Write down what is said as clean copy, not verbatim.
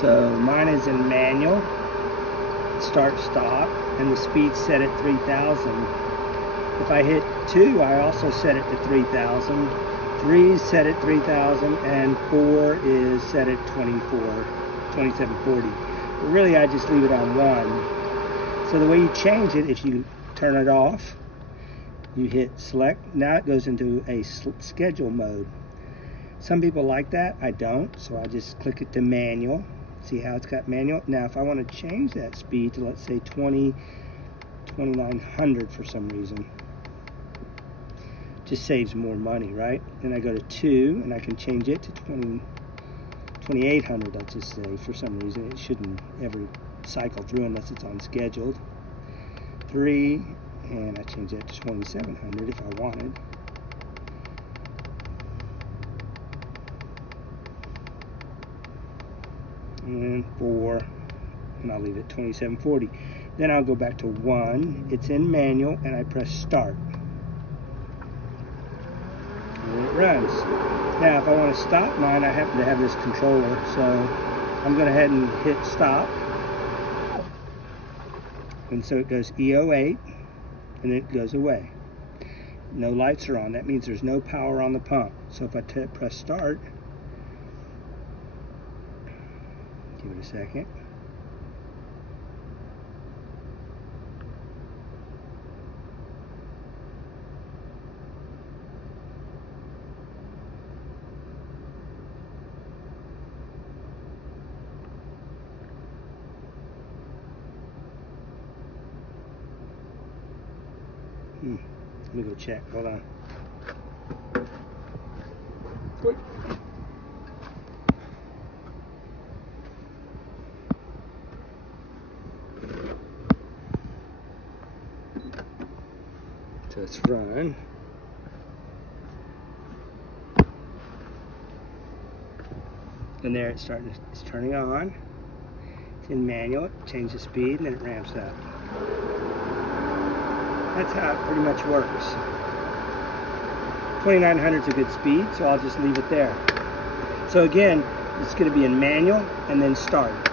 So mine is in manual, start stop, and the speed's set at 3,000. If I hit 2, I also set it to 3,000. 3 is set at 3,000, and 4 is set at 2740. But really, I just leave it on 1. So the way you change it, if you turn it off, you hit select. Now it goes into a schedule mode. Some people like that. I don't, so I just click it to manual. See how it's got manual? Now if I want to change that speed to, let's say 2900 for some reason, just saves more money, right? Then I go to 2 and I can change it to 2800, let's just say. For some reason it shouldn't ever cycle through unless it's unscheduled. 3, and I change that to 2700 if I wanted. And 4, and I'll leave it 2740. Then I'll go back to 1. It's in manual, and I press start. And it runs. Now, if I want to stop mine, I happen to have this controller, so I'm going to head and hit stop. And so it goes E08, and it goes away. No lights are on. That means there's no power on the pump. So if I press start, give it a second. Let me go check. Hold on. Quick. So it's run. And there it's turning on. It's in manual. Change the speed and then it ramps up. That's how it pretty much works. 2900 is a good speed, so I'll just leave it there. So again, it's going to be in manual and then start.